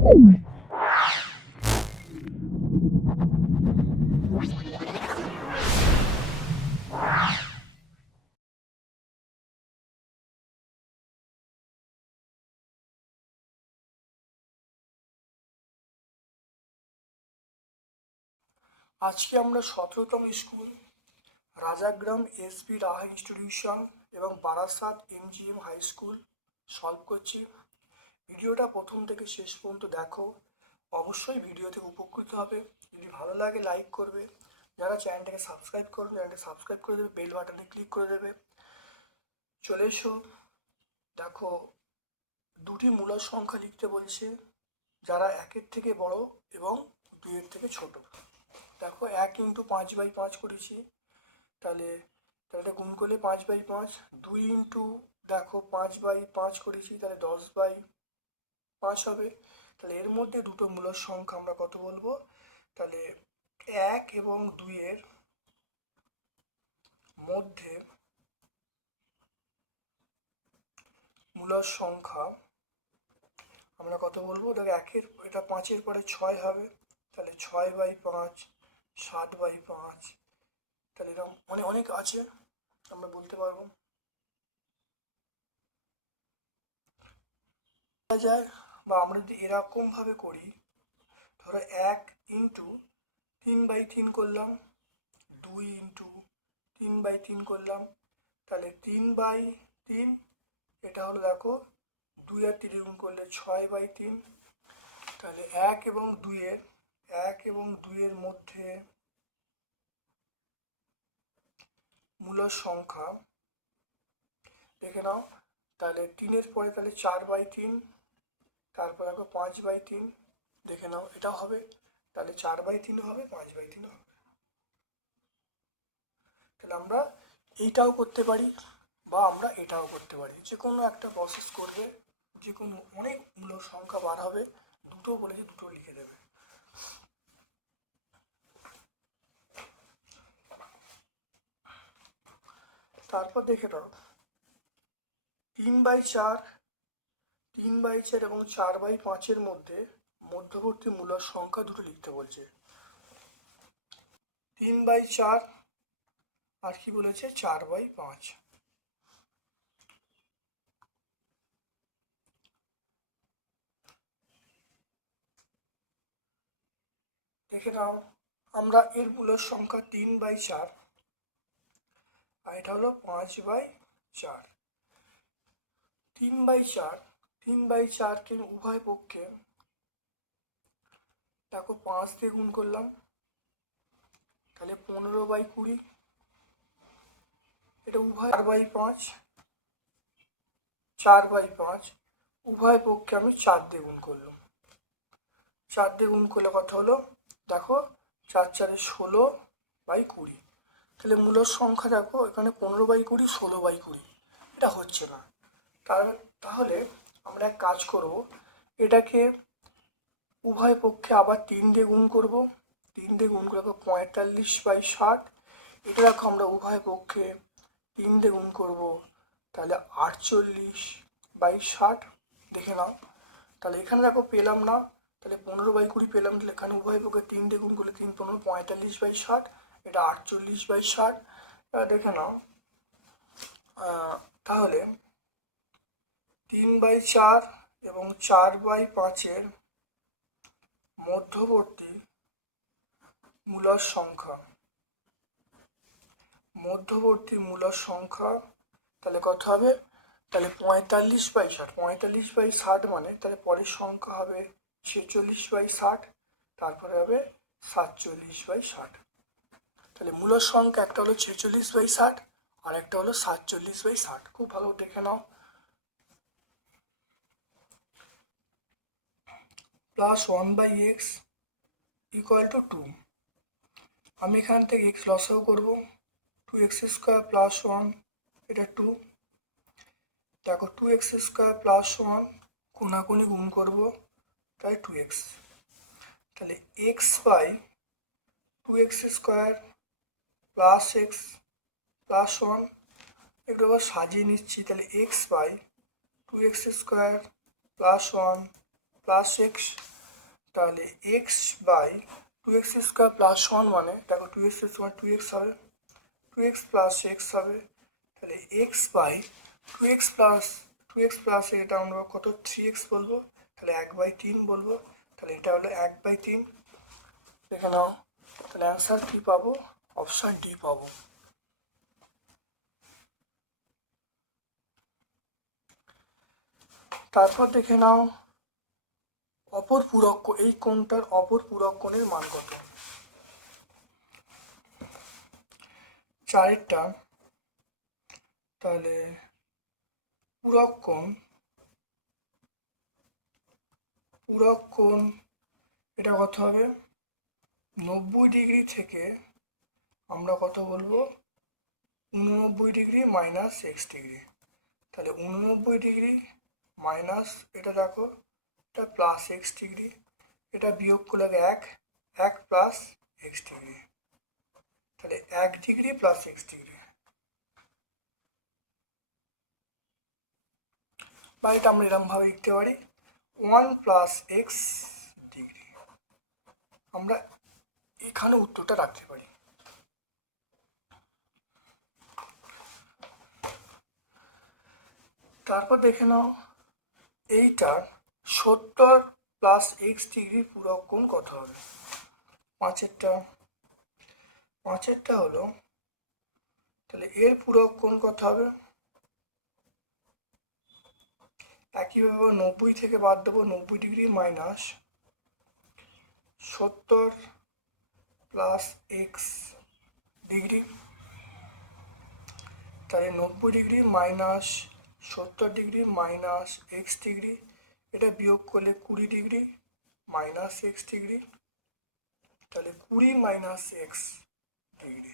আজকে আমরা 17তম school Rajagram SB Raha institution এবং Barasat MGM high school solve করছি। ভিডিওটা প্রথম থেকে শেষ পর্যন্ত দেখো, অবশ্যই ভিডিও থেকে উপকৃত হবে। যদি ভালো লাগে লাইক করবে, যারা চ্যানেলটাকে সাবস্ক্রাইব করবে চ্যানেলটাকে সাবস্ক্রাইব করে দেবে, বেল বাটনে ক্লিক করে দেবে। চলে এসো, দেখো দুটি মূলদ সংখ্যা লিখতে বলছে যারা 1-এর থেকে বড় এবং 2-এর থেকে ছোট। দেখো 1 × 5/5 করেছি, তাহলে এটা গুণ করলে 5/5। 2 ইন্টু দেখো 5/5 করেছি, তাহলে 10/5 হবে। তাহলে এর মধ্যে দুটো মূলদ সংখ্যা আমরা কত বলবো? তাহলে 1 এবং 2-এর মধ্যে মূলদ সংখ্যা আমরা কত বলবো? দেখো 1-এর এটা 5-এর পরে 6 হবে, তাহলে 6/5, 7/5। তাহলে এরকম অনেক আছে, আমরা বলতে পারবো যায়। বা আমরা যদি এরকম ভাবে করি, ধরো 1 ইন্টু 3/3 করলাম, 2 ইন্টু 3/3 করলাম, তাহলে 3/3। এটা হলো দেখো 2 আর 3 গুণ করলে 6/3। তাহলে 1 এবং 2-এর মধ্যে মূলদ সংখ্যা দেখে নাও। তাহলে 3-এর পরে তাহলে 4/3, তারপর দেখো 5/3 দেখে নাও, এটা হবে। তাহলে 4/3 হবে, 5/3 হবে। তাহলে আমরা এইটাও করতে পারি বা আমরা এটাও করতে পারি, যে কোনো একটা প্রসেস করবে, যে কোনো অনেক মূলদ সংখ্যা বার হবে। দুটো বলেছে, দুটো লিখে দেবে। তারপর দেখে নাও 3/4 এবং 4/5-এর মধ্যে মধ্যবর্তী মূলদ সংখ্যা দুটো লিখতে বলছে। 3/4 আর কি বলেছে? 4/5। দেখে নাও, আমরা এর মূলদ সংখ্যা 3/4 আর এটা হলো 5/4। 3/4কে উভয় পক্ষে দেখো 5 দিয়ে গুণ করলাম, তাহলে 15/20। এটা উভয় 4/5 উভয় পক্ষে আমি 4 দিয়ে গুণ করলাম। 4 দিয়ে গুণ করলে কত হলো? দেখো 4 4 16/20। তাহলে মূলদ সংখ্যা দেখো এখানে 15/20, 16/20, এটা হচ্ছে না। তাহলে আমরা এক কাজ করব, এটাকে উভয় পক্ষে আবার 3 দিয়ে গুণ করব। 3 দিয়ে গুণ করে 45/60। এটা দেখো আমরা উভয় পক্ষে 3 দিয়ে গুণ করব, তাহলে 48/60। দেখে নাও, তাহলে এখানে দেখো পেলাম না, তাহলে 15/20 পেলাম। তাহলে এখানে উভয় পক্ষে 3 দিয়ে গুণ করলে 3 15 45/60, এটা 48/60। দেখে নাও, তাহলে 3/4 এবং 4/5-এর মধ্যবর্তী মূলদ সংখ্যা তাহলে কত হবে? তাহলে 45/60। 45/60 মানে তাহলে পরের সংখ্যা হবে 46/60, তারপরে হবে 47/60। তাহলে মূলদ সংখ্যা একটা হলো 46/60 আর একটা হলো 47/60। খুব ভালো দেখে নাও। +1/x = 2। আমি এখান থেকে x লসাগু করব, 2x² + 1, এটা 2। দেখো 2x² + 1 কোনাকুনি গুণ করব, তাই 2x। তাহলে x/2x² + x + 1 একটু আবার সাজিয়ে নিচ্ছি। তাহলে x/2x² + 1 + x তাহলে x by 2x square plus 1 মানে দেখো 2x সমান 2x হবে, 2x প্লাস এক্স হবে। তাহলে এক্স বাই 2x প্লাস এটা আমরা কত 3x বলবো, তাহলে 1/3 বলবো। তাহলে এটা হলো 1/3। দেখে নাও, তাহলে অ্যান্সার কী পাবো? অপশান ডি পাবো। তারপর দেখে নাও অপর পূরক, এই কোণটার অপর পূরক কোণের মান কত? 4টা। তাহলে পূরক কোণ এটা কত হবে? 90 ডিগ্রি থেকে আমরা কত বলবো? 89 ডিগ্রি মাইনাস এক্স ডিগ্রি। তাহলে 89 ডিগ্রি মাইনাস এটা দেখো, এটা প্লাস এক্স ডিগ্রি, এটা বিয়োগ করলে 1 প্লাস এক্স ডিগ্রি। তাহলে 1 ডিগ্রি প্লাস এক্স ডিগ্রি, বা এটা আমরা এরকমভাবে লিখতে পারি 1 প্লাস এক্স ডিগ্রি। আমরা এখানে উত্তরটা রাখতে পারি। তারপর দেখে নাও এইটার 70 প্লাস এক্স ডিগ্রি পূরক কোণ কত হবে? পাঁচেরটা হলো, তাহলে এর পূরক কোণ কত হবে? একইভাবে 90 থেকে বাদ দেবো, 90 degree minus 70 plus x degree. তাহলে 90 degree minus 70 degree minus x degree, এটা বিয়োগ করলে 20 ডিগ্রি মাইনাস এক্স ডিগ্রি। তাহলে 20 মাইনাস এক্স ডিগ্রি।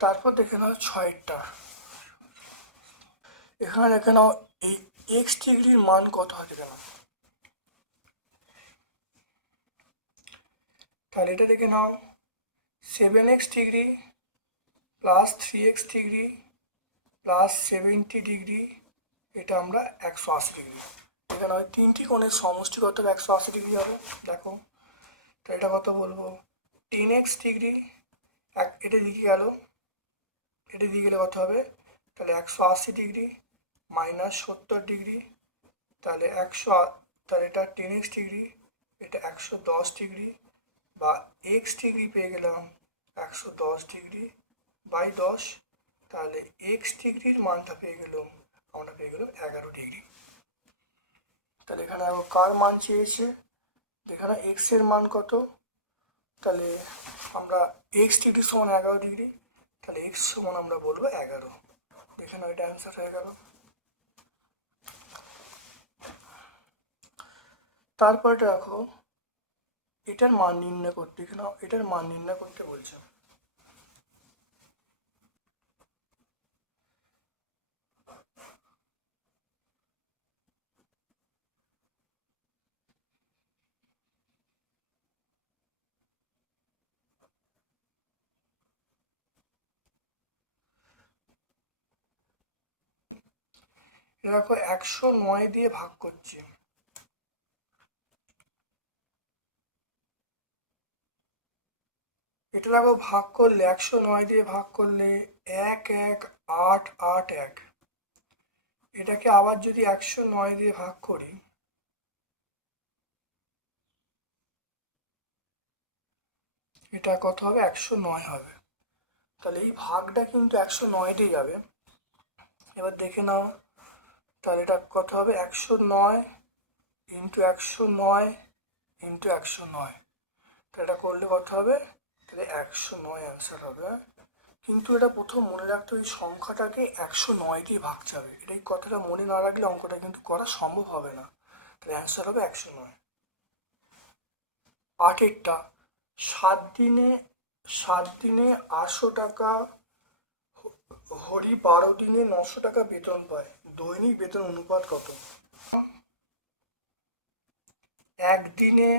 তারপর দেখে নাও 6টা। এখানে দেখে নাও এই এক্স ডিগ্রির মান কত হয় দেখে নাও। তাহলে এটা দেখে নাও 7x degree plus 3x degree plus 70 degree, এটা আমরা 180 ডিগ্রি। এখানে হয় 3টি কোণের সমষ্টি কত হবে? 180 ডিগ্রি হবে। দেখো, তো এটা কত বলবো? 10x ডিগ্রি, এটা লিখে গেল, এটা দিয়ে গেলে কত হবে? তাহলে 180 ডিগ্রি মাইনাস 70 ডিগ্রি, তাহলে তাহলে এটা 10x ডিগ্রি, এটা 110 ডিগ্রি, বা এক্স ডিগ্রি পেয়ে গেলাম 110 ডিগ্রি বাই 10। তাহলে এক্স ডিগ্রির মানটা পেয়ে গেলাম, আমরা পেয়ে গেলাম 11 ডিগ্রি। তাহলে এখানে কার মান চেয়েছে? এখানে এক্স এর মান কত? তাহলে আমরা এক্স ডিগ্রি সমান 11 ডিগ্রি, তাহলে এক্স সমান আমরা বলবো 11। এখানে ওইটা অ্যান্সার হয়ে গেল। তারপরে দেখো এটার মান নির্ণয় করতে, এখানে এটার মান নির্ণয় করতে বলছে। দেখো 109 দিয়ে ভাগ করছি, এটা দেখো ভাগ করলে 109 দিয়ে ভাগ করলে 11881। এটাকে আবার যদি 109 দিয়ে ভাগ করি, এটা কত হবে? 109 হবে। তাহলে এই ভাগটা কিন্তু 109 দিয়ে যাবে। এবার দেখে নাও, তাহলে এটা কত হবে? 109 ইন্টু 109 ইন্টু 109। তাহলে এটা করলে কত হবে? তাহলে 109 অ্যান্সার হবে। কিন্তু এটা প্রথম মনে রাখতে ওই সংখ্যাটাকে 109 দিয়ে ভাগতে হবে। এটা এই কথাটা মনে না রাখলে অঙ্কটা কিন্তু করা সম্ভব হবে না। তাহলে অ্যান্সার হবে 109। 8এরটা 7 দিনে 800 টাকা, হরি 12 দিনে 900 টাকা বেতন পায়, দৈনিক বেতন অনুপাত কত? একদিনে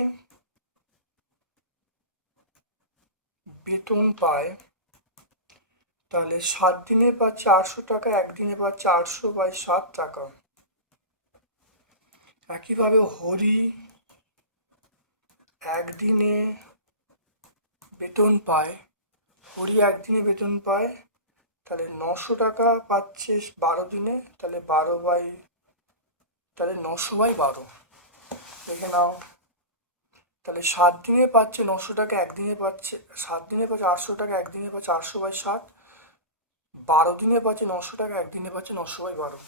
বেতন পায় তাহলে 7 দিনে পাচ্ছে 800 টাকা, একদিনে পাচ্ছে 800/7 টাকা। একইভাবে হরি একদিনে বেতন পায়, তাহলে 900 টাকা পাচ্ছে 12 দিনে, তাহলে 900/12 দেখে নাও। তাহলে 7 দিনে পাচ্ছে 900 টাকা, একদিনে পাচ্ছে 7 দিনে পাচ্ছে 800 টাকা, একদিনে পাচ্ছে 800/7, 12 দিনে পাচ্ছে 900 টাকা, একদিনে পাচ্ছে 900/12।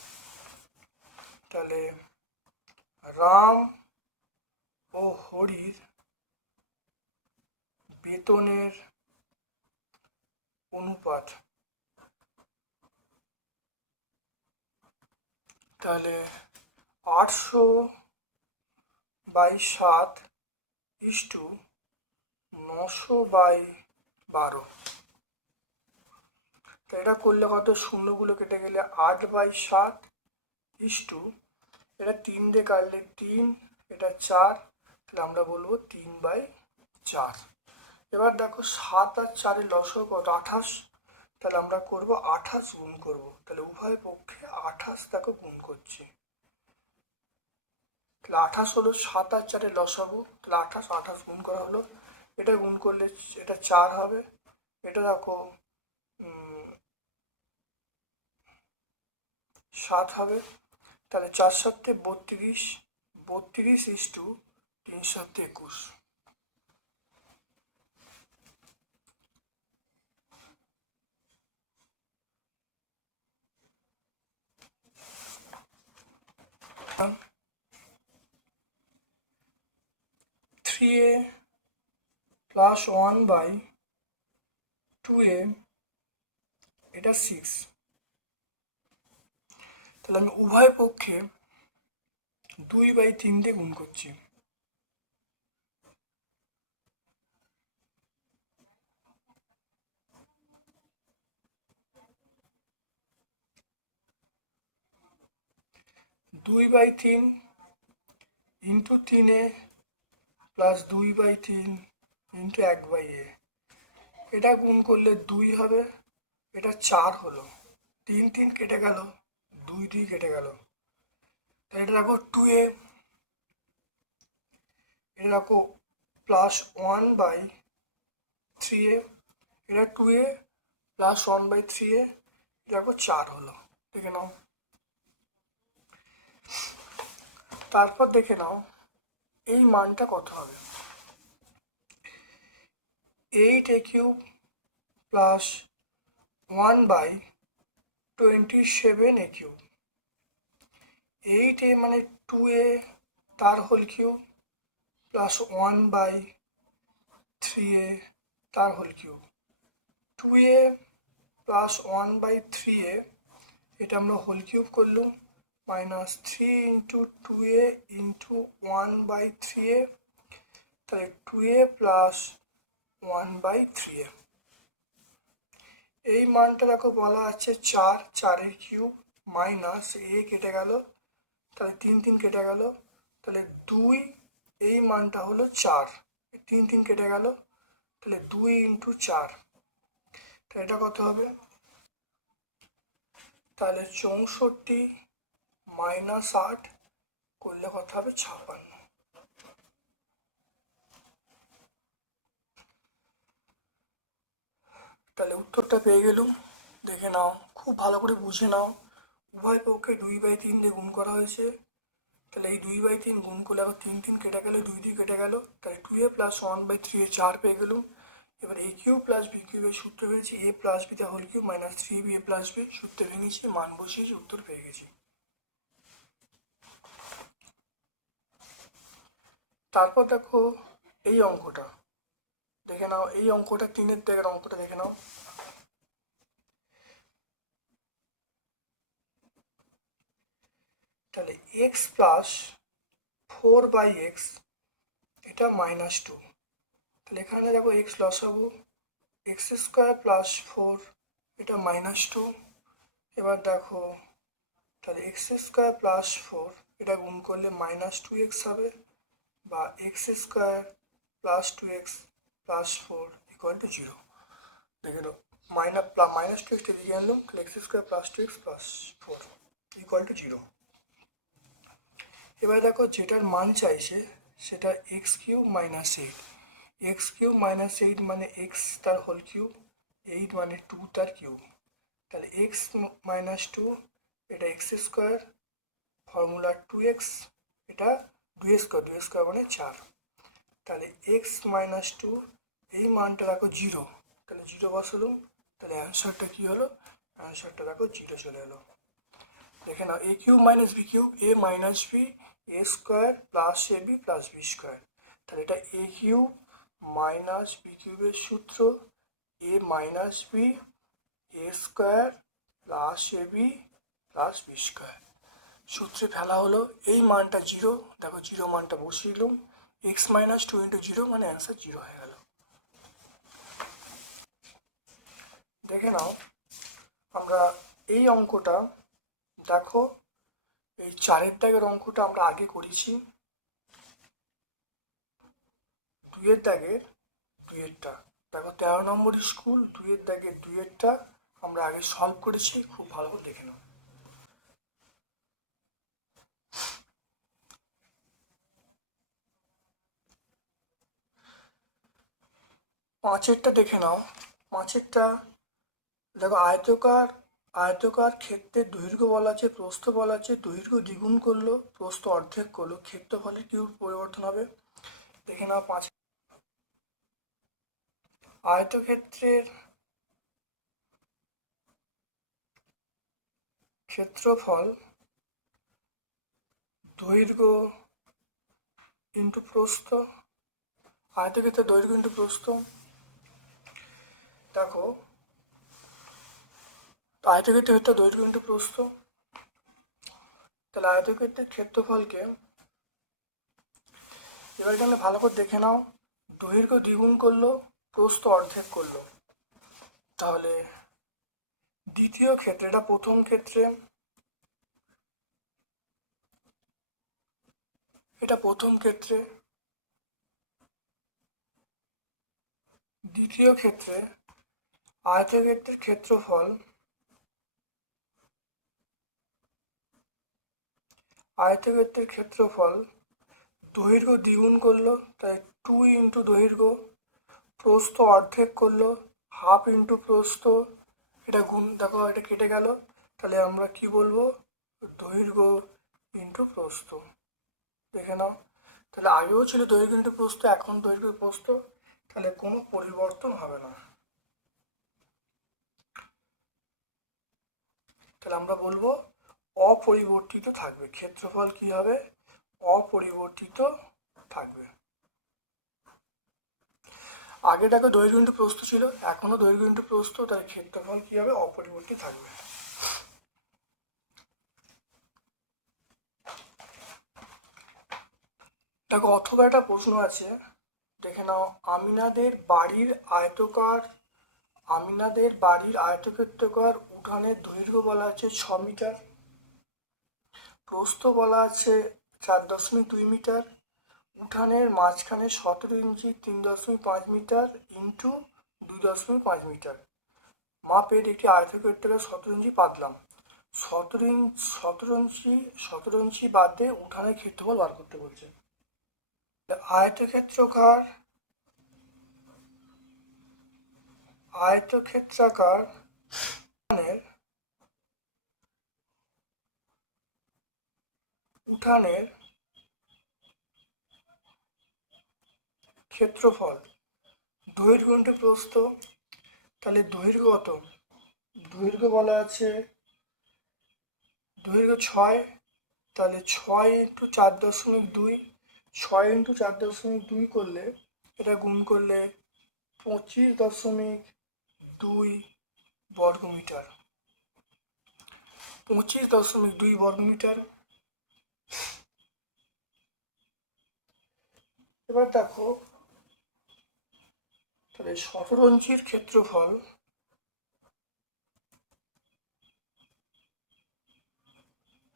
তাহলে রাম ও হরির বেতনের অনুপাত, তাহলে 800/7 ইস্টু 900/12। তো এটা করলে কত, শূন্যগুলো কেটে গেলে 8/7 ইস্টু, এটা 3 দিয়ে কাটলে 3, এটা 4, তাহলে আমরা বলবো 3/4। এবার দেখো 7 আর 4-এর লসাগু কত, 28, তাহলে আমরা করব 28 গুণ করব, তাহলে উভয় পক্ষে 28 দেখো গুণ করছি। তাহলে 28 হলো 7 আর 4-এর লসাগু, তাহলে 28 গুণ করা হলো, এটা গুণ করলে এটা 4 হবে, এটা দেখো 7 হবে, তাহলে 4 7 32, 32 ইস্টু 3 7 21। থ্রি এ প্লাস 1/2a, এটা 6। তাহলে আমি উভয় পক্ষে 2/3 দিয়ে গুণ করছি। দুই বাই তিন into 3a plus 2/3 into 1/a, এটা গুণ করলে 2 হবে, এটা 4 হলো, 3 3 কেটে গেল, 2 2 কেটে গেল, তাই এটা রাখো 2a, এটা রাখো প্লাস 1/3a, এটা 2a প্লাস 1/3a, এটা রাখো 4 হলো, দেখে নাও। তারপর দেখে নাও এই মানটা কত হবে, 8a³ প্লাস 1/27a³। 8a মানে 2a তার হোল কিউব প্লাস 1/3a তার whole cube, 2a plus 1/3a, এটা আমরা হোল কিউব করলাম, minus 3 into 2a into 1/3a, তাহলে 2a প্লাস 1/3a। এই মানটা দেখো বলা আছে 4, 4-এর কিউব মাইনাস এ কেটে গেল, তাহলে 3 3 কেটে গেল, তাহলে 2, এই মানটা হলো 4, 3 3 কেটে গেল, তাহলে 2 ইন্টু 4, তাহলে এটা কত হবে, তাহলে 64 মাইনাস 8 করলে কত হবে, 56। তাহলে উত্তরটা পেয়ে গেলুম, দেখে নাও, খুব ভালো করে বুঝে নাও। উভয় পক্ষে 2/3 দিয়ে গুণ করা হয়েছে, তাহলে এই 2/3 গুণ করলে আবার 3 3 কেটে গেল, 2 2 কেটে গেল, তাহলে 2a প্লাস 1/3a 4 পেয়ে গেলুম। এবার a কিউব প্লাস b কিউবের সূত্র পেয়েছি, a প্লাস b তে whole cube minus 3b a plus b, সূত্র ভেঙেছি, মান বসিয়েছি, উত্তর পেয়ে গেছি। তারপর দেখো এই অঙ্কটা দেখে নাও, এই অঙ্কটা 3-এর দাগের অঙ্কটা দেখে নাও। তাহলে এক্স প্লাস 4/x, এটা -2, তাহলে এখানে দেখো এক্স লসাগু, x² প্লাস 4, এটা -2, এবার দেখো তাহলে x² প্লাস 4, এটা গুণ করলে -2x হবে, বা x² প্লাস 2x প্লাস 4 = 0। দেখে নাও মাইনাস টু এক্স এদিকে আনলাম, তাহলে x square plus two x plus four equal to zero. এবার দেখো যেটার মান চাইছে সেটা x cube minus eight. X cube minus eight মানে এক্স তার হোল কিউব, এইট মানে টু তার কিউব, তাহলে এক্স মাইনাস টু, এটা x square, formula two x, এটা দুই স্কোয়ার, দুই স্কোয়ার মানে চার, তাহলে এক্স মাইনাস টু, এই মানটা রাখো জিরো, তাহলে জিরো বসালুম, তাহলে অ্যান্সারটা কী হলো, অ্যান্সারটা দেখো জিরো চলে এলো। দেখে নাও এ cube minus B cube, A minus B A square plus A B plus B square, তাহলে এটা এ কিউব মাইনাস বি কিউবের সূত্র, এ minus B A square plus A B plus B square, সূত্রে ফেলা হলো, এই মানটা জিরো, দেখো জিরো মানটা বসিয়ে দিলাম, x minus two into zero মানে অ্যান্সার জিরো হয়ে গেল। দেখে নাও আমরা এই অঙ্কটা, দেখো এই চারের দাগের অঙ্কটা আমরা আগে করেছি, দুইয়ের দাগের দুইয়েরটা, দেখো 13 নম্বর স্কুল, দুইয়ের দাগের দুইয়েরটা আমরা আগে সলভ করেছি, খুব ভালো করে দেখে নাও। পাঁচেরটা দেখে নাও, পাঁচেরটা দেখো আয়তকার ক্ষেত্রের দৈর্ঘ্য বলা আছে, প্রস্থ বলা আছে, দৈর্ঘ্য দ্বিগুণ করলো, প্রস্থ অর্ধেক করলো, ক্ষেত্রফলের কি পরিবর্তন হবে, দেখে নাও। পাঁচ আয়তক্ষেত্রের ক্ষেত্রফল দৈর্ঘ্য ইন্টু প্রস্থ, আয়তক্ষেত্রের দৈর্ঘ্য ইন্টু প্রস্থ, দেখো আয়তক্ষেত্রের ক্ষেত্রে দৈর্ঘ্য ইন্টু প্রস্থ, তাহলে আয়তক্ষেত্রের ক্ষেত্রফলকে এবার এখানে ভালো করে দেখে নাও, দৈর্ঘ্য দ্বিগুণ করলো, প্রস্থ অর্ধেক করলো, তাহলে দ্বিতীয় ক্ষেত্রে, এটা প্রথম ক্ষেত্রে, এটা প্রথম ক্ষেত্রে, দ্বিতীয় ক্ষেত্রে আয়তক্ষেত্রের ক্ষেত্রফল, আয়তক্ষেত্রের ক্ষেত্রফল দৈর্ঘ্য দ্বিগুণ করলো, তাই টু ইন্টু দৈর্ঘ্য, প্রস্থ অর্ধেক করলো, হাফ ইন্টু প্রস্থ, এটা গুণ, দেখো এটা কেটে গেল, তাহলে আমরা কি বলবো, দৈর্ঘ্য ইন্টু প্রস্থ। দেখে নাও, তাহলে আগেও ছিল দৈর্ঘ্য ইন্টু প্রস্থ, এখন দৈর্ঘ্য প্রস্থ, তাহলে কোনো পরিবর্তন হবে না, তাহলে আমরা বলবো অপরিবর্তিত থাকবে, ক্ষেত্রফল কি হবে, অপরিবর্তিত থাকবে। আগে দেখো দৈর্ঘ্য ইন্টু প্রস্থ ছিল, এখনো দৈর্ঘ্য ইন্টু প্রস্থ, তাহলে ক্ষেত্রফল কি হবে, অপরিবর্তিত থাকবে। দেখো অথবা একটা প্রশ্ন আছে, দেখে নাও, আমিনাদের বাড়ির আয়তক্ষেত্রাকার উঠানের দৈর্ঘ্য বলা আছে 6 মিটার, প্রস্থ বলা আছে 4.2 মিটার, উঠানের মাঝখানে 17 ইঞ্চি 3.5 মিটার ইন্টু 2.5 মিটার, মাপের একটি আয়তক্ষেত্রাকার 17 ইঞ্চি বাদলাম, 17 ইঞ্চি বাদে উঠানের ক্ষেত্রফল বার করতে বলছে। আয়তক্ষেত্রাকার উঠানের ক্ষেত্রফল দৈর্ঘ্য ইন্টু প্রস্থ, তাহলে দৈর্ঘ্য কত, দৈর্ঘ্য বলা আছে দৈর্ঘ্য 6, তাহলে 6 × 4.2, 6 × 4.2 করলে, এটা গুণ করলে 25.2 বর্গমিটার, 25.2 বর্গমিটার। এবার দেখো, তাহলে 17 ইঞ্চির ক্ষেত্রফল,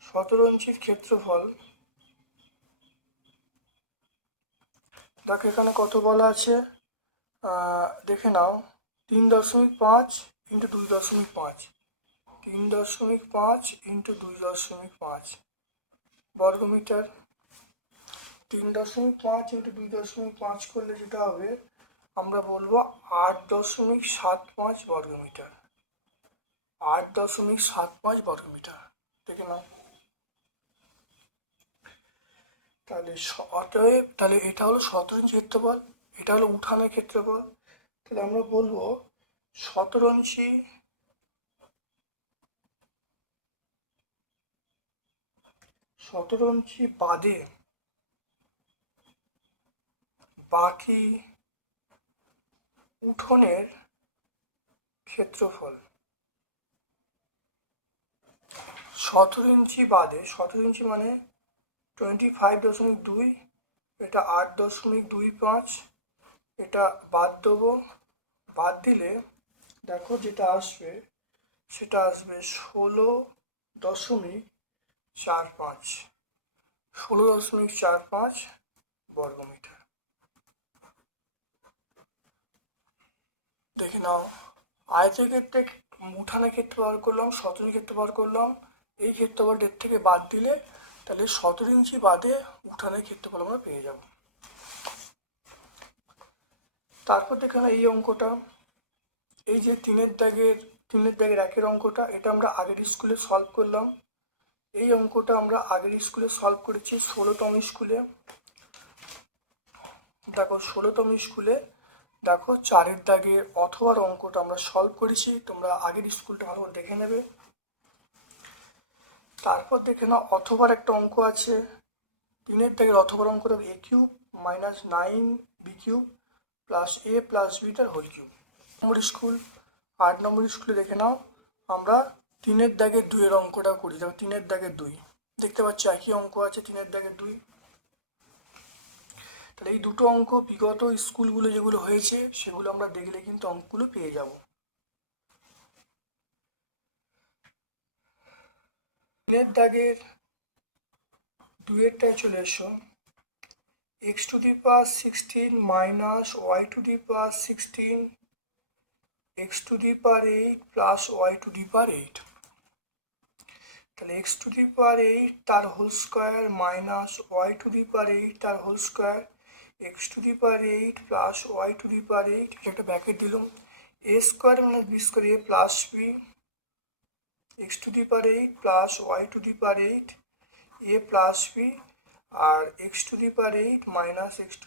17 ইঞ্চির ক্ষেত্রফল, দেখো এখানে কত বলা আছে, দেখে নাও 3.5 ইন্টু 2.5, 3.5 ইন্টু 2.5 বর্গমিটার। 3.5 ইন্টু 2.5 করলে যেটা হবে আমরা বলবো 8.75 বর্গমিটার, 8.75 বর্গমিটার। দেখে নাও তাহলে অতএব তাহলে এটা হলো 17 ইঞ্চি ক্ষেত্রফল, এটা হলো উঠানের ক্ষেত্রফল। তাহলে আমরা বলবো 17 ইঞ্চি বাদে বাকি উঠোনের ক্ষেত্রফল। 17 ইঞ্চি বাদে, 17 ইঞ্চি মানে 25.2, এটা 8.25, এটা বাদ দেবো। বাদ দিলে দেখো যেটা আসবে সেটা আসবে 16.45, 16.45 বর্গমিটার। দেখে নাও আয়তক্ষেত্রে উঠানের ক্ষেত্র বার করলাম, 17 ক্ষেত্র বার করলাম, এই ক্ষেত্রফলটার থেকে বাদ দিলে তাহলে 17 ইঞ্চি বাদে উঠানের ক্ষেত্রফল আমরা পেয়ে যাব। তারপর দেখে না এই অঙ্কটা, এই যে তিনের দাগের একের অঙ্কটা, এটা আমরা আগের স্কুলে সলভ করলাম। এই অঙ্কটা আমরা আগের স্কুলে সলভ করেছি 16তম স্কুলে। দেখো 16তম স্কুলে দেখো 4-এর দাগের অথবার অঙ্কটা আমরা সলভ করেছি, তোমরা আগের স্কুলটা ভালো করে দেখে নেবে। তারপর দেখে নাও অথবার একটা অঙ্ক আছে, 3-এর দাগের অথবার অঙ্কটা a cube minus 9b cube plus a plus b তার হোল কিউব। নম্বর স্কুল 8 নম্বর স্কুলে দেখে নাও আমরা 3-এর দাগের 2-এর অঙ্কটা করি। দেখো 3-এর দাগের 2 দেখতে পাচ্ছ একই অঙ্ক আছে 3-এর দাগের 2। তাহলে এই দুটো অঙ্ক বিগত স্কুলগুলো যেগুলো হয়েছে সেগুলো আমরা দেখলে কিন্তু অঙ্কগুলো পেয়ে যাব। 3-এর দাগের 2-এরটায় চলে এসো, x⁴ minus y⁴ x⁴ plus y⁴। তাহলে x⁴ তার হোল স্কোয়ার মাইনাস y⁴ তার whole square, x⁴ plus y⁴, একটা ব্র্যাকেট দিলাম, a square minus b square a plus b, x⁴ plus y⁴ a plus b, আর x⁴ minus x⁴,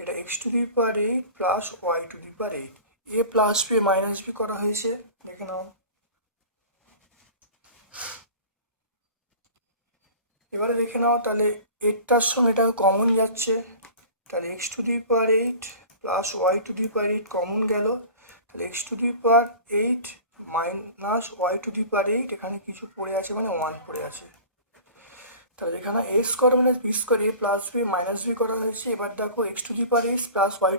এটা x⁴ plus y⁴, a plus b minus b করা হয়েছে। দেখে নাও এবারে দেখে নাও তাহলে এটার সঙ্গে এটা কমন যাচ্ছে, তাহলে x⁴ প্লাস y⁴ কমন গেল, তাহলে x⁴ মাইনাস y⁴, এখানে কিছু পড়ে আছে মানে 1 পড়ে আছে। তাহলে এখানে a square minus b square a plus b minus b করা হয়েছে। এবার দেখো x⁴ প্লাস y⁴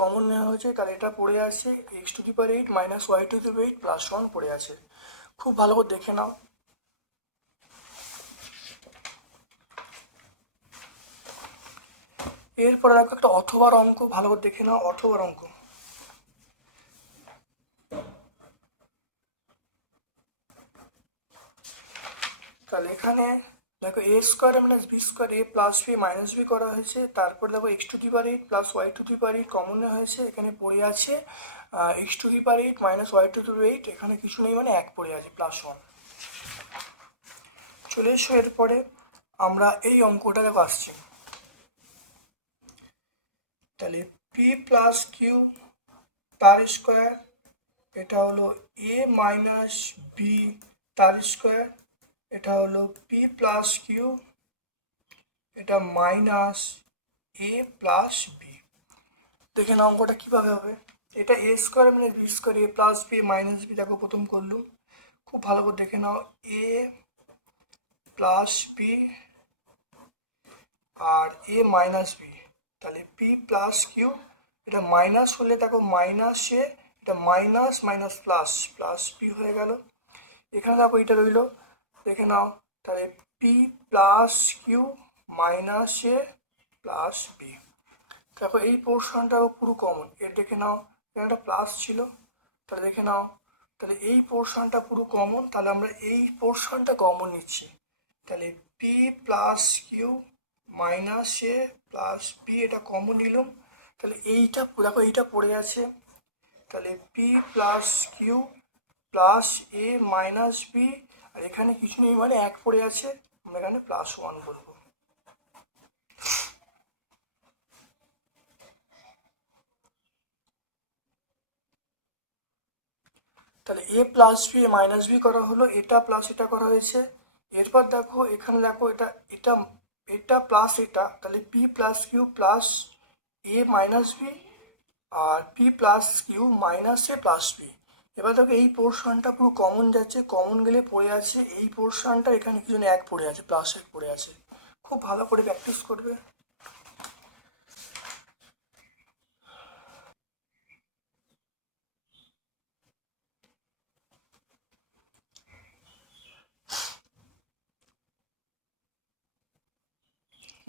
কমন নেওয়া হয়েছে, তাহলে এটা পড়ে আছে x⁴ মাইনাস y⁴ প্লাস 1 পড়ে আছে। খুব ভালো করে দেখে নাও। এরপরে দেখো একটা অথবার অঙ্ক, ভালো করে দেখে নাও অথবার অঙ্ক। তাহলে এখানে দেখো a square minus b square a plus b minus b করা হয়েছে, তারপর দেখো x⁴ প্লাস y⁴ কমন নেওয়া হয়েছে, এখানে পড়ে আছে x⁴ মাইনাস y⁴, এখানে কিছু নেই মানে 1 পড়ে আছে প্লাস 1। চলে এসো এরপরে আমরা এই অঙ্কটা দেখো আসছি, তাহলে p প্লাস কিউ তার স্কোয়ার, এটা হলো a মাইনাস b তার স্কোয়ার, এটা হলো p প্লাস কিউ, এটা মাইনাস a প্লাস b। দেখে নাও অঙ্কটা কীভাবে হবে, এটা a স্কোয়ার মানে b square a plus b minus b, দেখো প্রথম করলুম, খুব ভালো করে দেখে নাও a প্লাস b আর a মাইনাস b, তাহলে p প্লাস কিউ, এটা মাইনাস হলে দেখো মাইনাস এ, এটা minus minus plus plus p হয়ে গেল। এখানে দেখো এটা রইল, দেখে নাও তাহলে p প্লাস কিউ মাইনাস এ প্লাস বি। দেখো এই পোর্শনটা পুরো কমন, এর দেখে নাও এখানে একটা প্লাস ছিল, তাহলে দেখে নাও, তাহলে এই পোর্শনটা পুরো কমন, তাহলে আমরা এই পোর্শনটা কমন নিচ্ছি। তাহলে পি প্লাস কিউ মাইনাস এ প্লাস বি এটা কমন নিলাম। তাহলে এইটা দেখো এইটা পড়ে আছে, তাহলে পি প্লাস কিউ প্লাস এ মাইনাস বি, আর এখানে কিছু নেই মানে এক পড়ে আছে, আমরা এখানে প্লাস ওয়ান বলবো। তাহলে এ plus B A minus B করা হলো, এটা প্লাস এটা করা হয়েছে। এরপর দেখো এখানে দেখো এটা এটা এটা প্লাস এটা, তাহলে পি প্লাস কিউ প্লাস এ মাইনাস বি আর পি প্লাস কিউ মাইনাস এ প্লাস বি। এবার দেখো এই পোর্শনটা পুরো কমন যাচ্ছে, কমন গেলে পড়ে আছে এই পোর্শনটা, এখানে কিছু এক পড়ে আছে, প্লাস এক পড়ে আছে। খুব ভালো করে প্র্যাকটিস করবে।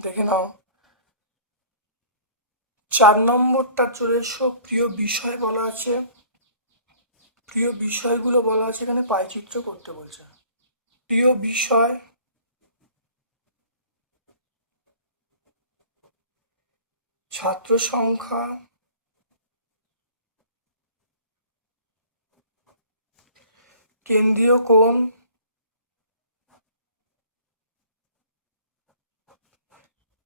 দেখে নাও 4 নম্বরটা চলে এসো, প্রিয় বিষয় বলা আছে। প্রিয় বিষয়গুলো বলা আছে, এখানে পাইচিত্র করতে বলছে। প্রিয় বিষয় ছাত্র সংখ্যা, কেন্দ্রীয় কোণ,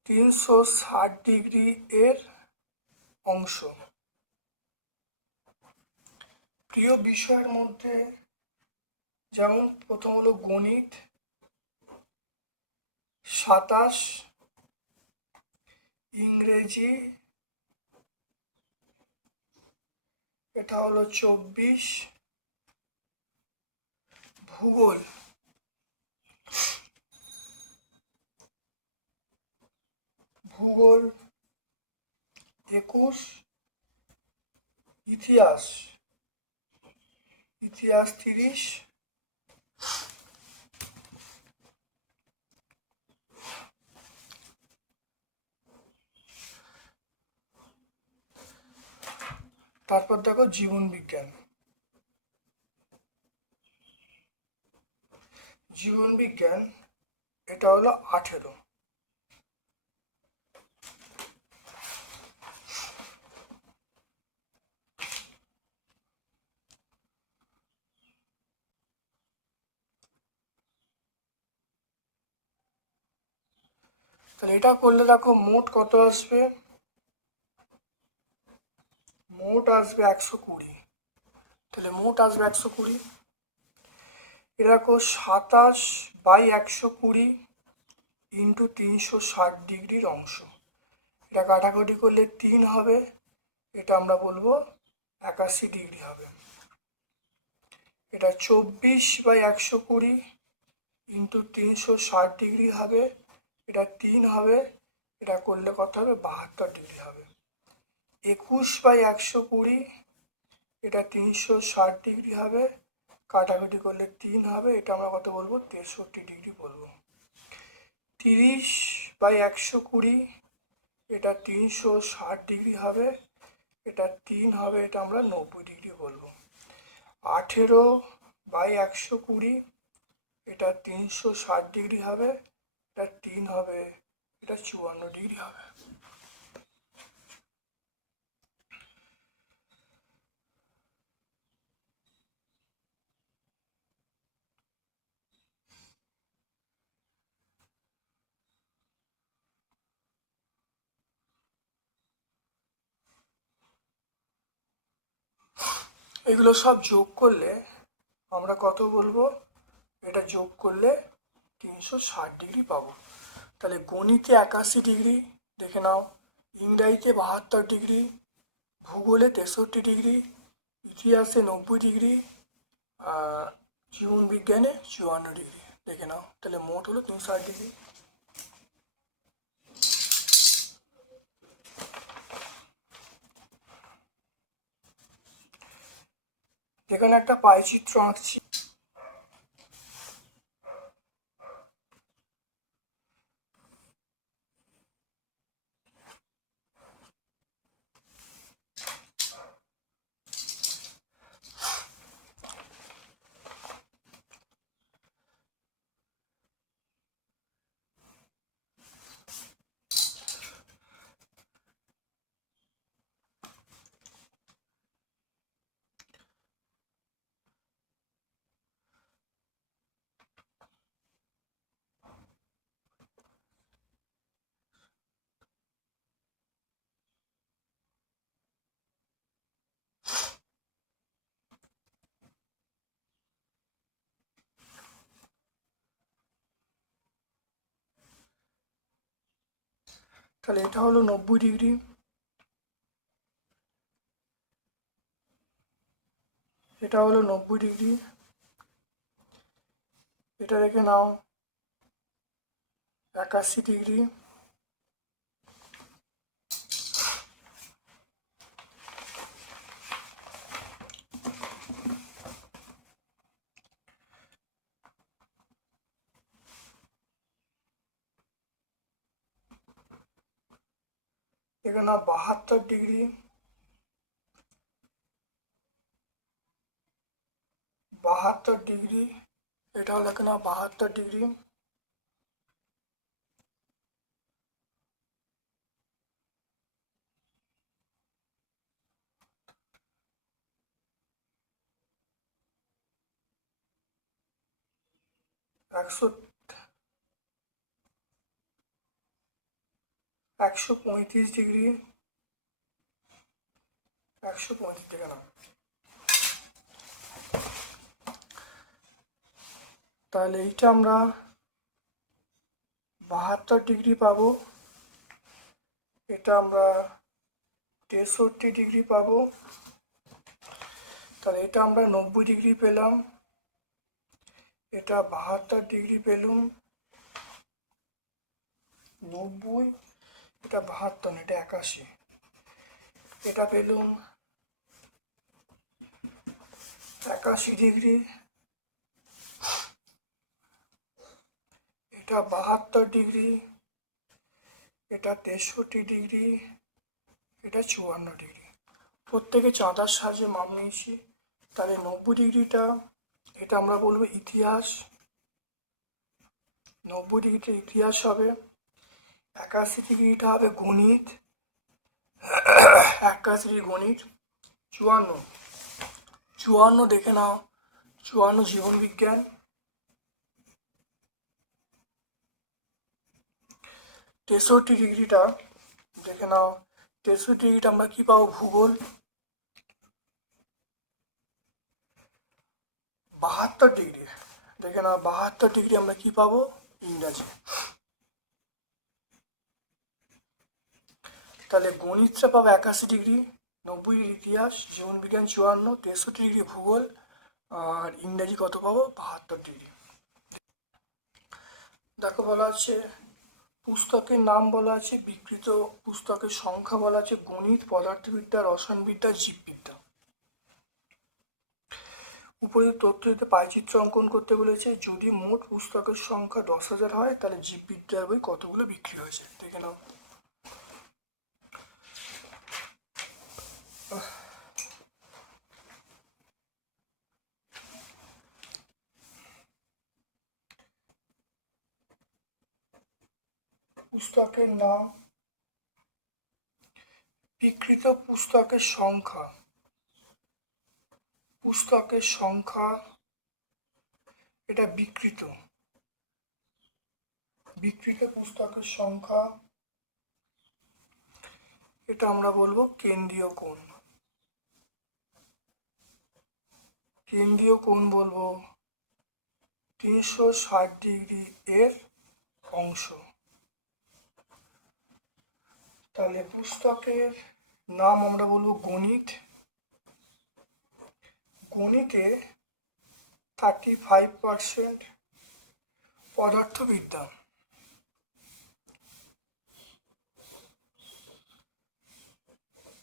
360 ডিগ্রি এর অংশ। প্রিয় বিষয়ের মধ্যে যেমন প্রথম হলো গণিত 27, ইংরেজি এটা হলো 24, ভূগোল 21, ইতিহাস 30, তারপর দেখো জীবন বিজ্ঞান। জীবন বিজ্ঞান এটা হলো 18। তাহলে এটা করলে দেখো মোট কত আসবে, মোট আসবে 120। তাহলে মোট আসবে 120। এরকম 27/120 ইন্টু 360 ডিগ্রির অংশ, এটা কাটাকুটি করলে 3 হবে, এটা আমরা বলবো 81 ডিগ্রি হবে। এটা 24/120 ইন্টু 360 ডিগ্রি হবে, এটা 3 হবে, এটা করলে কত হবে 72 ডিগ্রি হবে। 21/120 এটা 360 ডিগ্রি হবে, কাটাকুটি করলে 3 হবে, এটা আমরা কত বলবো 63 ডিগ্রি বলবো। 30/120 এটা 360 ডিগ্রি হবে, এটা 3 হবে, এটা আমরা 90 ডিগ্রি বলবো। 18/120 এটা 360 ডিগ্রি হবে, এটা 3 হবে, এটা 54 ডিগ্রি হবে। এগুলো সব যোগ করলে আমরা কত বলবো, এটা যোগ করলে 360 ডিগ্রি পাবো। তাহলে গণিতে 81 ডিগ্রি দেখে নাও, ইংরাজিতে 72 ডিগ্রি, ভূগোলে 63 ডিগ্রি, ইতিহাসে 90 ডিগ্রি, জীবন বিজ্ঞানে 54 ডিগ্রি দেখে নাও। তাহলে মোট হলো 360 ডিগ্রি। এখানে একটা পাইচিত্র আঁকছি। তাহলে এটা হলো 90 ডিগ্রি, এটা হলো 90 ডিগ্রি, এটা রেখে নাও 81 ডিগ্রি, এখানে 72 ডিগ্রি, 72 ডিগ্রি, এটা হলো এখানে 72 ডিগ্রি, একশো 135 ডিগ্রি, 135 থেকে না, তাহলে এইটা আমরা 72 ডিগ্রি পাবো, এটা আমরা 63 ডিগ্রি পাবো, তাহলে এটা আমরা 90 ডিগ্রি পেলাম, এটা 72 ডিগ্রি পেলুম, 90, এটা 72 না, এটা 81, এটা পেলুম 81 ডিগ্রি, এটা 72 ডিগ্রি, এটা 63 ডিগ্রি, এটা 54 ডিগ্রি। প্রত্যেকে চাঁদার সাহায্যে মাপ নিয়েছি। তাহলে 90 ডিগ্রিটা, এটা আমরা বলবো ইতিহাস, 90 ডিগ্রিটা ইতিহাস হবে, 81 ডিগ্রিটা হবে গণিত, 81 গণিত, 54, 54 দেখে নাও, 54 জীবন বিজ্ঞান, 63 ডিগ্রিটা দেখে নাও, 63 ডিগ্রিটা আমরা কি পাবো, ভূগোল, 72 ডিগ্রি দেখে নাও, 72 ডিগ্রি আমরা কি পাবো, ইংরাজি। তাহলে গণিতটা পাবো 81 ডিগ্রি, 90 ডিগ্রি ইতিহাস, জীবন বিজ্ঞান 54, 63 ডিগ্রি ভূগোল, আর ইংরাজি কত পাবো, 72 ডিগ্রি। দেখো বলা আছে পুস্তকের নাম বলা আছে, বিকৃত পুস্তকের সংখ্যা বলা আছে গণিত, পদার্থবিদ্যা, রসায়নবিদ্যা, জীববিদ্যা। উপরে তথ্য দিতে পাইচিত্র অঙ্কন করতে বলেছে। যদি মোট পুস্তকের সংখ্যা 10,000 হয় তাহলে জীববিদ্যার বই কতগুলো বিক্রি হয়েছে দেখে নাও। পুস্তকের নাম, বিকৃত পুস্তকের সংখ্যা, পুস্তকের সংখ্যা, এটা বিকৃত, বিকৃত পুস্তকের সংখ্যা, এটা আমরা বলবো কেন্দ্রীয় কোণ, কেন্দ্রীয় কোণ বলবো 360 ডিগ্রি এর অংশ। তাহলে পুস্তকের নাম আমরা বলবো গণিত, গণিতে 35%, পদার্থবিদ্যা,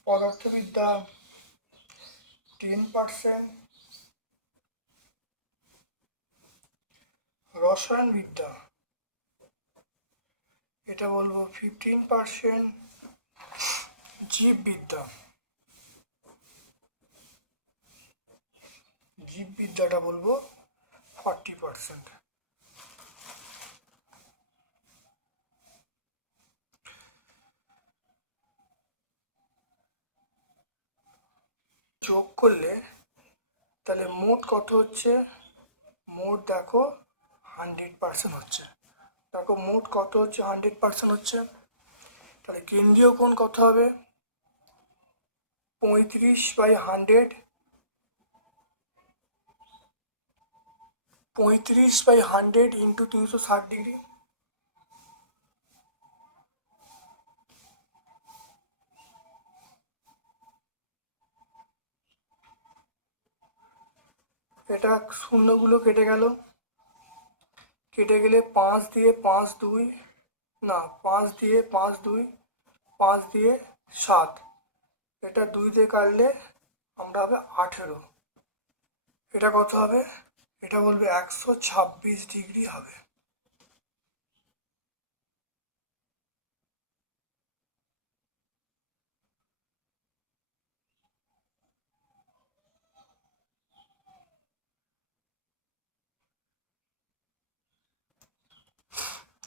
পদার্থবিদ্যা 10%, রসায়নবিদ্যা এটা বলবো 15%, জীববিদ্যা, জীববিদ্যাটা বলবো 40%। যোগ করলে তাহলে মোট কত হচ্ছে, মোট দেখো 100% হচ্ছে, দেখো মোট কত হচ্ছে, 100% হচ্ছে। তাহলে কেন্দ্রীয় কোণ কত হবে, 35/100, 35/100 ইন্টু 360 ডিগ্রি, এটা শূন্যগুলো কেটে গেল, কেটে গেলে 5 দিয়ে 5 2, না 5 দিয়ে 5 2, 5 দিয়ে 7, এটা 2 দিয়ে কাটলে আমরা হবে 18। এটা কত হবে? এটা বলবে 126 ডিগ্রি হবে।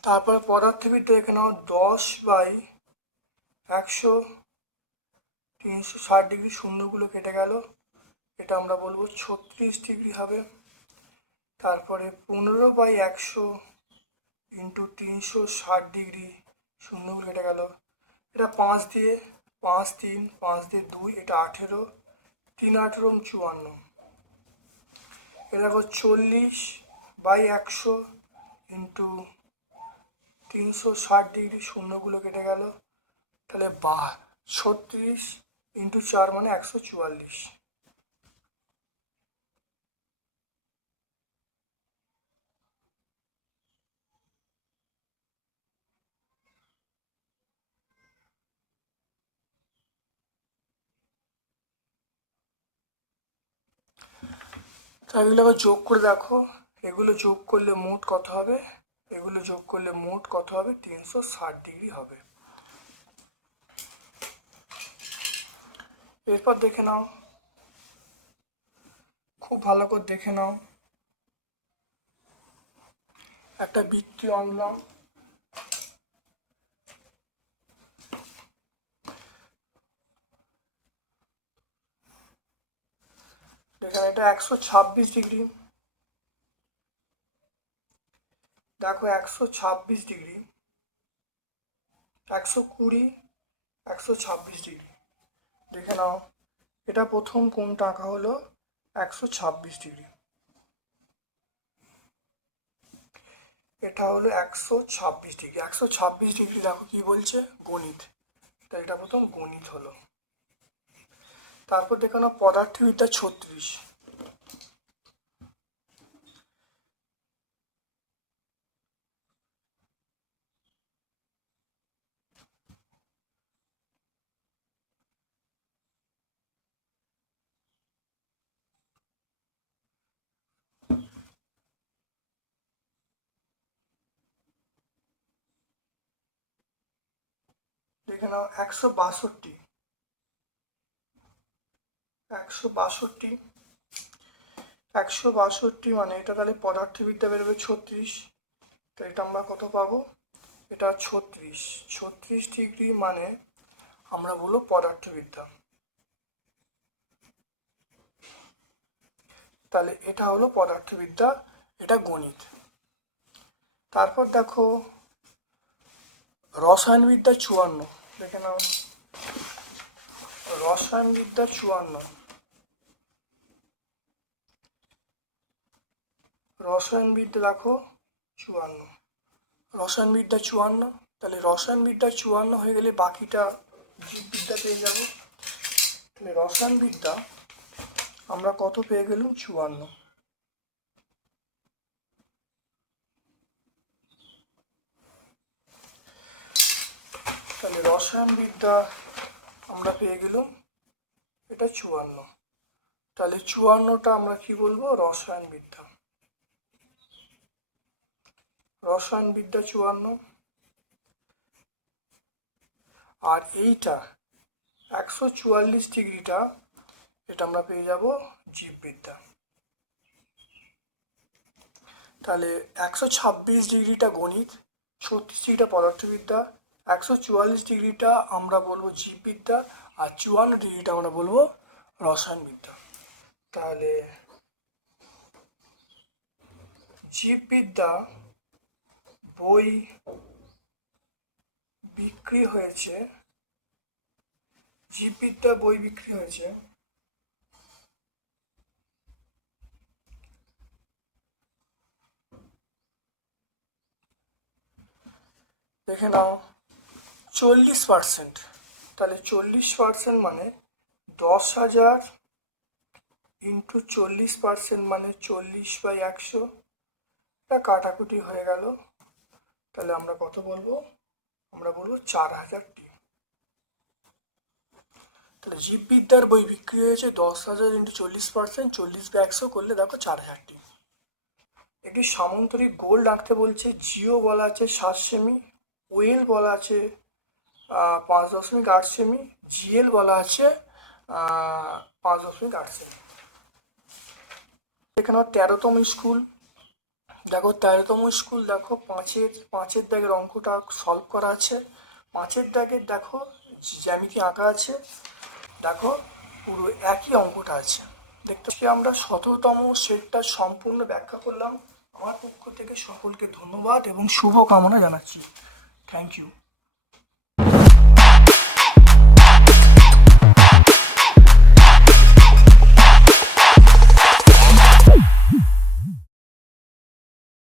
তারপরে পদার্থবিদ্যা দেখে নাও, 10/100, 360 ডিগ্রি, শূন্যগুলো কেটে গেল, এটা আমরা বলবো 36 ডিগ্রি হবে। তারপরে 15/100 ইন্টু 360 ডিগ্রি, শূন্যগুলো কেটে গেল, এটা 5 দিয়ে 5 3, 5 দিয়ে 2, এটা 18, 3 18 54। এটা দেখো 40/100 ইন্টু 360 ডিগ্রি, শূন্যগুলো কেটে গেল, তাহলে 36 ইন্টু 4 মানে 144। তা এগুলো আবার যোগ করে দেখো, এগুলো যোগ করলে মোট কত হবে? এগুলো যোগ করলে মোট কত হবে? 360 ডিগ্রি হবে। এরপর দেখে নাও, খুব ভালো করে দেখে নাও, একটা বৃত্তি আনলাম, এখানে এটা 126 ডিগ্রি, দেখো 126 ডিগ্রি, 120, 126 ডিগ্রি, দেখে নাও, এটা প্রথম কোণটা আঁকা হলো 126 ডিগ্রি, এটা হলো 126 ডিগ্রি। 126 ডিগ্রি দেখো কি বলছে? গণিত। তাই এটা প্রথম গণিত হলো। তারপর দেখো না পদার্থবিদ্যা 36, দেখে নাও 162, 162, 162 মানে এটা তাহলে পদার্থবিদ্যা বেরোবে 36, তো এটা আমরা কত পাবো? এটা 36, 36 ডিগ্রি মানে আমরা বলবো পদার্থবিদ্যা। তাহলে এটা হলো পদার্থবিদ্যা, এটা গণিত। তারপর দেখো রসায়নবিদ্যা 54, দেখে নাও, রসায়নবিদ্যা 54, রসায়নবিদ্যা দেখো 54, রসায়নবিদ্যা 54, তাহলে রসায়নবিদ্যা 54 হয়ে গেলে বাকিটা জীববিদ্যা পেয়ে যাব। তাহলে রসায়নবিদ্যা আমরা কত পেয়ে গেলাম? 54। তাহলে রসায়নবিদ্যা আমরা পেয়ে গেলাম এটা 54, তাহলে 54টা আমরা কি বলবো? রসায়নবিদ্যা, রসায়নবিদ্যা 54। আর এইটা 144 ডিগ্রিটা, এটা আমরা পেয়ে যাব জীববিদ্যা। তাহলে 126 ডিগ্রিটা গণিত, 36 ডিগ্রিটা পদার্থবিদ্যা, 144 ডিগ্রিটা আমরা বলবো জীববিদ্যা, আর 54 ডিগ্রিটা আমরা বলবো রসায়নবিদ্যা। তাহলে জীববিদ্যা বই বিক্রি হয়েছে, জীববিদ্যা বই বিক্রি হয়েছে দেখে নাও 40%, তাহলে 40% মানে 10,000 ইন্টু 40% মানে 40/100, এটা কাটাকুটি হয়ে গেল। তাহলে আমরা কত বলবো? আমরা বলবো 4000টি। তাহলে জীববিদ্যার বই বিক্রি হয়েছে 10,000 ইন্টু 40%, 40/100 করলে দেখো 4000টি। একটি সামন্তরিক গোল আঁকতে বলছে। জিও বলা আছে 7 সেমি, ওয়েল বলা আছে 5.8 সেমি, জিএল বলা আছে 5.8 সেমি। এখানে 13তম স্কুল, দেখো 13তম স্কুল, দেখো পাঁচের দাগের অঙ্কটা সলভ করা আছে। 5এর দাগের দেখো জ্যামিতি আঁকা আছে, দেখো পুরো একই অঙ্কটা আছে। দেখতে পাচ্ছি আমরা 17তম সেটটা সম্পূর্ণ ব্যাখ্যা করলাম। আমার পক্ষ থেকে সকলকে ধন্যবাদ এবং শুভ কামনা জানাচ্ছি। Thank you.